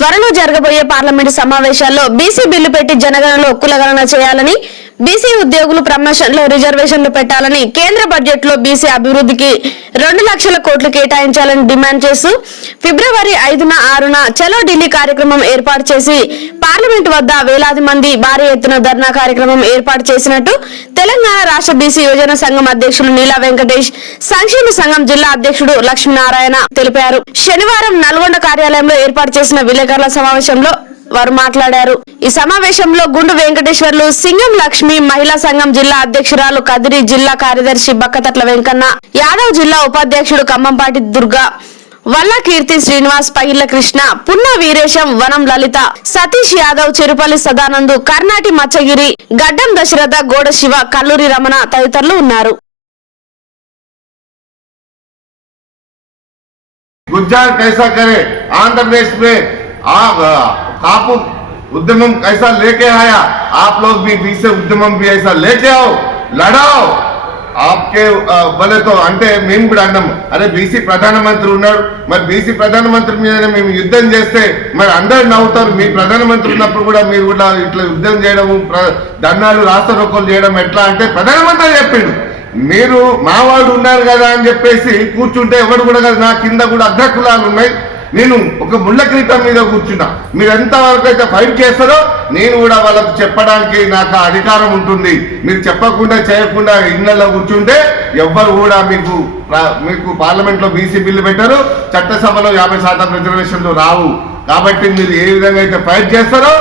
త్వరలో జరగబోయే పార్లమెంటు సమావేశాల్లో బీసీ బిల్లు పెట్టి జనగణనలో కులగణన చేయాలని, బీసీ ఉద్యోగులు ప్రమోషన్లో రిజర్వేషన్లు పెట్టాలని, కేంద్ర బడ్జెట్ లో బీసీ అభివృద్ధికి 2 లక్షల కోట్లు కేటాయించాలని డిమాండ్ చేస్తూ ఫిబ్రవరి 5న 6న చలో ఢిల్లీ కార్యక్రమం ఏర్పాటు చేసి పార్లమెంట్ వద్ద వేలాది మంది భారీ ఎత్తున ధర్నా కార్యక్రమం ఏర్పాటు చేసినట్టు తెలంగాణ రాష్ట్ర బీసీ యువజన సంఘం అధ్యక్షులు నీలా వెంకటేష్, సంక్షేమ సంఘం జిల్లా అధ్యక్షుడు లక్ష్మీనారాయణ తెలిపారు. శనివారం నల్గొండ కార్యాలయంలో ఏర్పాటు చేసిన విలేకరుల సమావేశంలో వారు మాట్లాడారు. ఈ సమావేశంలో గుండు వెంకటేశ్వర్లు, సింగం లక్ష్మి, మహిళా సంఘం జిల్లా అధ్యక్షురాలు కదిరి, జిల్లా కార్యదర్శి బక్కతట్ల వెంకన్న, యాదవ్ జిల్లా ఉపాధ్యక్షుడు ఖమ్మంపాటి దుర్గా, వల్ల కీర్తి శ్రీనివాస్, పగిళ్ల కృష్ణ, పున్న వీరేశం, వనం లలిత, సతీష్ యాదవ్, చెరుపల్లి సదానందు, కర్ణాటి మచ్చగిరి, గడ్డం దశరథ, గోడ శివ, కల్లూరి రమణ తదితరులు ఉన్నారు. गुज्जर कैसा करे, आंध्र प्रदेश में कापू उद्यमम कैसा लेके आया, आप लोग भी बीसी उद्यमम भी ऐसा लेके आओ, लड़ाओ. आपके बोले तो అంటే మేము కూడా అన్నాం, అరే బీసీ ప్రధానమంత్రి ఉన్నాడు, మరి బీసీ ప్రధానమంత్రి మీద మేము యుద్ధం చేస్తే మరి అందరు నవ్వుతారు. మీ ప్రధానమంత్రి ఉన్నప్పుడు కూడా మీరు కూడా ఇట్లా యుద్ధం చేయడం, ధర్నాలు, రాస్తారోకోలు చేయడం ఎట్లా అంటే ప్రధానమంత్రి చెప్పిండు. మీరు మావాడు ఉన్నారు కదా అని చెప్పేసి కూర్చుంటే ఎవరు కూడా కదా, నా కింద కూడా అగ్రకులాలు ఉన్నాయి, నేను ఒక ముళ్ళ క్రీతం మీద కూర్చున్నా. మీరు ఎంతవరకు అయితే ఫైట్ చేస్తారో నేను కూడా వాళ్ళకు చెప్పడానికి నాకు అధికారం ఉంటుంది. మీరు చెప్పకుండా చేయకుండా ఇళ్లలో కూర్చుంటే ఎవ్వరు కూడా మీకు పార్లమెంట్ లో బీసీ బిల్లు పెట్టారు, చట్టసభలో 50% రిజర్వేషన్లు రావు. కాబట్టి మీరు ఏ విధంగా అయితే ఫైట్ చేస్తారో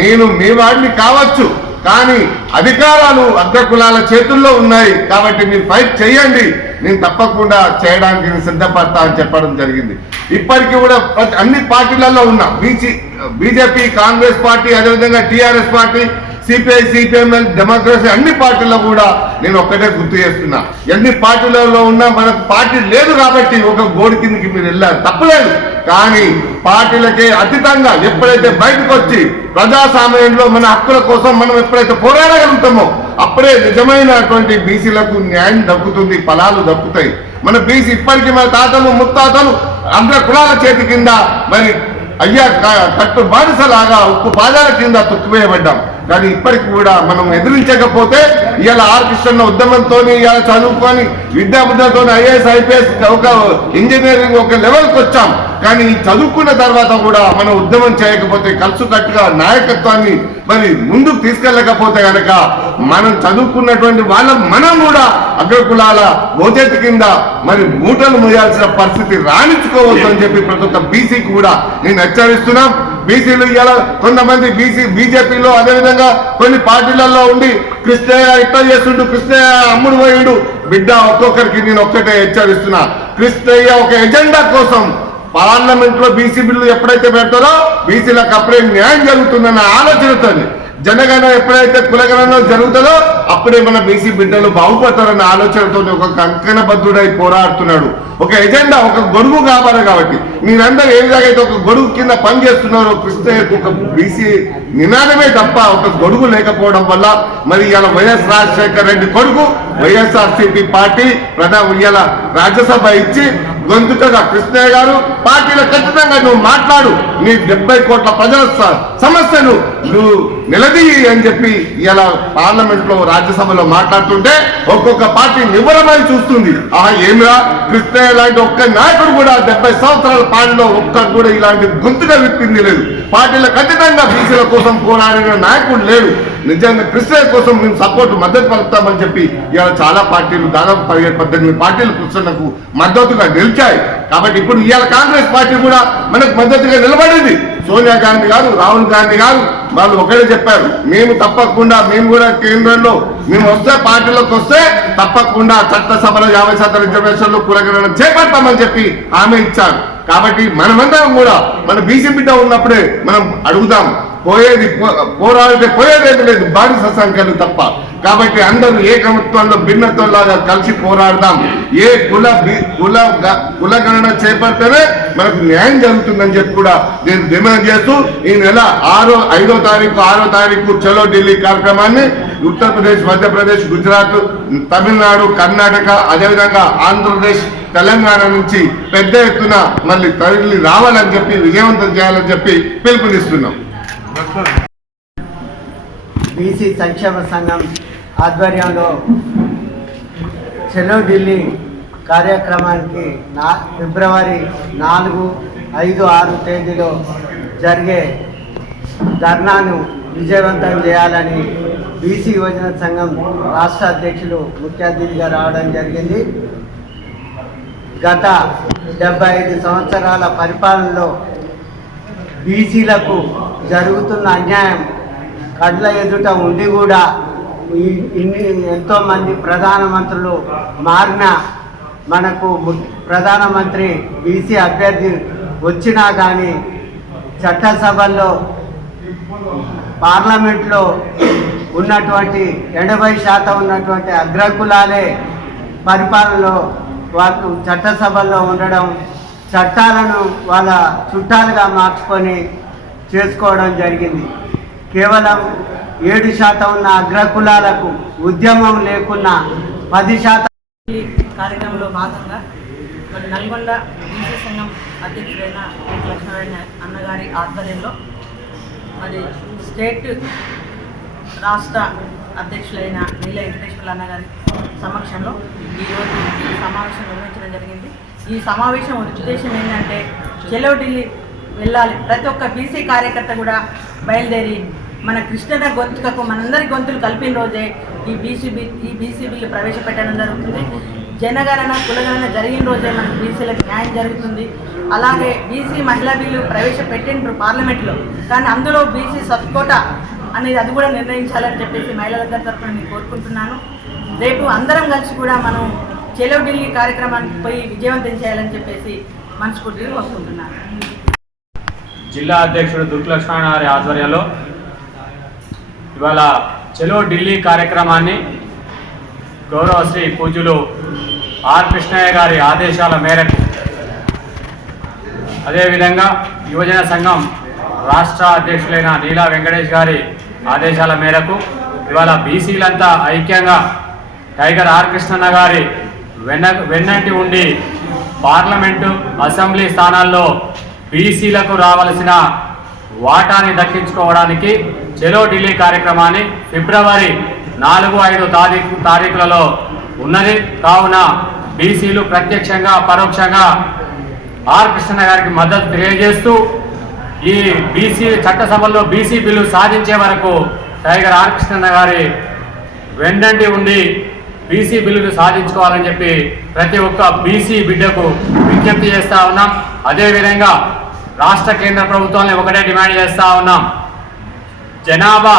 నేను మీ వాడిని కావచ్చు, కానీ అధికారాలు అగ్రకులాల చేతుల్లో ఉన్నాయి. కాబట్టి మీరు ఫైట్ చేయండి, నేను తప్పకుండా చేయడానికి సిద్ధపడతా అని చెప్పడం జరిగింది. ఇప్పటికీ కూడా అన్ని పార్టీలలో ఉన్నా, బీజేపీ, కాంగ్రెస్ పార్టీ, అదేవిధంగా TRS party, CPI, CPML, democracy, అన్ని పార్టీల్లో కూడా నేను ఒక్కటే గుర్తు చేస్తున్నా, ఎన్ని పార్టీలలో ఉన్నా మనకు పార్టీ లేదు కాబట్టి ఒక గోడు కిందకి మీరు వెళ్ళారు, తప్పలేదు. కానీ పార్టీలకే అతీతంగా ఎప్పుడైతే బయటకు వచ్చి ప్రజాస్వామ్యంలో మన హక్కుల కోసం మనం ఎప్పుడైతే పోరాడగలుగుతామో అప్పుడే నిజమైనటువంటి బీసీలకు న్యాయం దక్కుతుంది, ఫలాలు దక్కుతాయి. మన బీసీ ఇప్పటికీ మన తాతలు ముత్తాతలు అగ్ర కులాల చేతి కింద మరి అయ్యా కట్టు బానిసలాగా ఉక్కు పాదాల కింద తొక్కివేయబడ్డాం. కానీ ఇప్పటికి కూడా మనం ఎదిరించకపోతే ఇవాళ ఆర్ కృష్ణ ఉద్యమంతో ఇవాళ చదువుకొని విద్యాబుద్ధులతో ఐఏఎస్, ఐపీఎస్, ఒక ఇంజనీరింగ్ ఒక లెవెల్కి వచ్చాం. కానీ చదువుకున్న తర్వాత కూడా మనం ఉద్యమం చేయకపోతే, కలిసికట్టుగా నాయకత్వాన్ని మరి ముందుకు తీసుకెళ్ళకపోతే కనుక మనం చదువుకున్నటువంటి మనం కూడా అగ్రకులాల మోచేతి కింద మరి మూటలు మోయాల్సిన పరిస్థితి రాణించుకోవద్దు అని చెప్పి ప్రతి ఒక్క బీసీకి కూడా నేను హెచ్చరిస్తున్నాం. బీసీలు ఇలా కొంతమంది బీజేపీలో, అదేవిధంగా కొన్ని పార్టీలలో ఉండి కృష్ణయ్య ఇట్లా చేస్తుండు, కృష్ణయ్య అమ్ముడు పోయిండు. బిడ్డ, ఒక్కొక్కరికి నేను ఒక్కటే హెచ్చరిస్తున్నా, కృష్ణయ్య ఒక ఎజెండా కోసం పార్లమెంట్ లో బీసీ బిల్లు ఎప్పుడైతే పెడతారో బీసీలకు అప్పుడే న్యాయం జరుగుతుందన్న ఆలోచనతో, జనగణన ఎప్పుడైతే కులగణన జరుగుతుందో అప్పుడే మన బీసీ బిడ్డలు బాగుపడతారన్న ఆలోచనతో ఒక కంకణబద్ధుడై పోరాడుతున్నాడు. ఒక ఎజెండా, ఒక గొడుగు కావాలి. కాబట్టి మీరందరూ ఏ విధంగా అయితే ఒక గొడుగు కింద పనిచేస్తున్నారో, కృష్ణయ్యకు ఒక బీసీ నినాదమే తప్ప ఒక గొడుగు లేకపోవడం వల్ల మరి ఇవాళ వైఎస్ రాజశేఖర రెడ్డి కొడుకు వైఎస్ఆర్సీపీ పార్టీ ఇవాళ రాజ్యసభ ఇచ్చి గొంతుకగా కృష్ణయ్య గారు పార్టీలో ఖచ్చితంగా నువ్వు మాట్లాడు, నీ 70 కోట్ల ప్రజల సమస్యను నువ్వు నిలదీయి అని చెప్పి ఇలా పార్లమెంట్ లో, రాజ్యసభలో మాట్లాడుతుంటే ఒక్కొక్క పార్టీ నివ్వరమై చూస్తుంది. ఏమిరా కృష్ణయ్య లాంటి ఒక్క నాయకుడు కూడా 70 సంవత్సరాల పాలనలో ఒక్క కూడా ఇలాంటి గొంతుగా విప్పింది లేదు. పార్టీలో ఖచ్చితంగా బీసీల కోసం పోరాడిన నాయకుడు లేడు. నిజంగా కృష్ణయ్య కోసం మేము సపోర్ట్, మద్దతు పలుకుతామని చెప్పి ఇవాళ చాలా పార్టీలు, దాదాపు 17-18 పార్టీలు కృష్ణకు మద్దతుగా నిలిచాయి. కాబట్టి ఇప్పుడు ఇవాళ కాంగ్రెస్ పార్టీ కూడా మనకు మద్దతుగా నిలబడింది. సోనియా గాంధీ గారు, రాహుల్ గాంధీ గారు వాళ్ళు ఒకటే చెప్పారు, మేము తప్పకుండా, మేము కూడా కేంద్రంలో మేము వస్తే, పార్టీలోకి వస్తే తప్పకుండా చట్టసభలో 50% రిజర్వేషన్లు కులగణన చేపడతామని చెప్పి హామీ ఇచ్చారు. కాబట్టి మనమందరం కూడా మన బీసీ బిడ్డ ఉన్నప్పుడే మనం అడుగుదాం, పోరాడితే పోయేదేది లేదు, బానిస సంఖ్యలు తప్ప. కాబట్టి అందరూ ఏకమత్వంలో భిన్నత్వంలాగా కలిసి పోరాడదాం. ఏ కులగణన చేపడితేనే మనకు న్యాయం జరుగుతుందని చెప్పి కూడా నేను డిమాండ్ చేస్తూ ఈ నెల 5వ తారీఖు 6వ తారీఖు చలో ఢిల్లీ కార్యక్రమాన్ని ఉత్తరప్రదేశ్, మధ్యప్రదేశ్, గుజరాత్, తమిళనాడు, కర్ణాటక, అదేవిధంగా ఆంధ్రప్రదేశ్, తెలంగాణ నుంచి పెద్ద ఎత్తున మళ్ళీ తరలి రావాలని చెప్పి, విజయవంతం చేయాలని చెప్పి పిలుపునిస్తున్నాం. బీసీ సంక్షేమ సంఘం ఆధ్వర్యంలో చలో ఢిల్లీ కార్యక్రమానికి ఫిబ్రవరి 4, 5, 6 తేదీలో జరిగే ధర్నాను విజయవంతం చేయాలని బీసీ యువజన సంఘం రాష్ట్ర అధ్యక్షులు ముఖ్య అతిథిగా రావడం జరిగింది. గత 75 సంవత్సరాల పరిపాలనలో బీసీలకు జరుగుతున్న అన్యాయం కళ్ళ ఎదుట ఉండి కూడా ఎంతోమంది ప్రధానమంత్రులు మారిన మనకు ప్రధానమంత్రి బీసీ అభ్యర్థి వచ్చినా కానీ చట్టసభల్లో పార్లమెంట్లో ఉన్నటువంటి 80% ఉన్నటువంటి అగ్రకులాలే పరిపాలనలో వాళ్ళు చట్టసభల్లో ఉండడం, చట్టాలను వాళ్ళ చుట్టాలుగా మార్చుకొని చేసుకోవడం జరిగింది. కేవలం 7% ఉన్న అగ్రకులాలకు ఉద్యమం లేకున్నా 10% కార్యక్రమంలో భాగంగా మరి నల్గొండ బీసీ సంఘం అధ్యక్షుడైన లక్ష్మీనారాయణ అన్నగారి ఆధ్వర్యంలో మరి స్టేట్ రాష్ట్ర అధ్యక్షులైన నీల వెంకటేశ్వర్ల అన్నగారి సమక్షంలో ఈరోజు ఈ సమావేశం నిర్వహించడం జరిగింది. ఈ సమావేశం ఉద్దేశం ఏంటంటే చలో ఢిల్లీ వెళ్ళాలి, ప్రతి ఒక్క బీసీ కార్యకర్త కూడా బయలుదేరి మన కృష్ణన్న గొంతుకకు మనందరి గొంతులు కలిపిన రోజే ఈ బీసీ బిల్లు ప్రవేశపెట్టడం జరుగుతుంది. జనగణన కులగణన జరిగిన రోజే మనకు బీసీలకు న్యాయం జరుగుతుంది. అలాగే బీసీ మహిళా బిల్లు ప్రవేశపెట్టిండ్రు పార్లమెంట్లో, కానీ అందులో బీసీ సబ్కోటా అనేది అది కూడా నిర్ణయించాలని చెప్పేసి మహిళలందరి తరఫున నేను కోరుకుంటున్నాను. రేపు అందరం కలిసి కూడా మనం చలో ఢిల్లీ కార్యక్రమానికి పోయి విజయవంతం చేయాలని చెప్పేసి మనస్ఫూర్తిగా కోరుకుంటున్నాను. జిల్లా అధ్యక్షుడు దుర్గలక్ష్మణ గారి ఆధ్వర్యంలో ఇవాళ చలో ఢిల్లీ కార్యక్రమాన్ని గౌరవ శ్రీ పూజ్యులు ఆర్ కృష్ణయ్య గారి ఆదేశాల మేరకు, అదేవిధంగా యువజన సంఘం రాష్ట్ర అధ్యక్షులైన నీలా వెంకటేష్ గారి ఆదేశాల మేరకు ఇవాళ బీసీలంతా ఐక్యంగా టైగర్ ఆర్ కృష్ణన్న గారి వెన్నంటి ఉండి పార్లమెంటు, అసెంబ్లీ స్థానాల్లో బీసీలకు రావాల్సిన వాటాని దక్కించుకోవడానికి చలో ఢిల్లీ కార్యక్రమాన్ని ఫిబ్రవరి 4, 5 తారీఖులలో ఉన్నది. కావున బీసీలు ప్రత్యక్షంగా పరోక్షంగా ఆర్ కృష్ణ గారికి మద్దతు తెలియజేస్తూ ఈ బీసీ చట్టసభల్లో బీసీ బిల్లు సాధించే వరకు టైగర్ ఆర్ కృష్ణ గారి వెన్నంటి ఉండి బీసీ బిల్లును సాధించుకోవాలని చెప్పి ప్రతి ఒక్క బీసీ బిడ్డకు విజ్ఞప్తి చేస్తూ ఉన్నాం. అదేవిధంగా రాష్ట్ర కేంద్ర ప్రభుత్వాన్ని ఒకటే డిమాండ్ చేస్తూ ఉన్నాం. జనాభా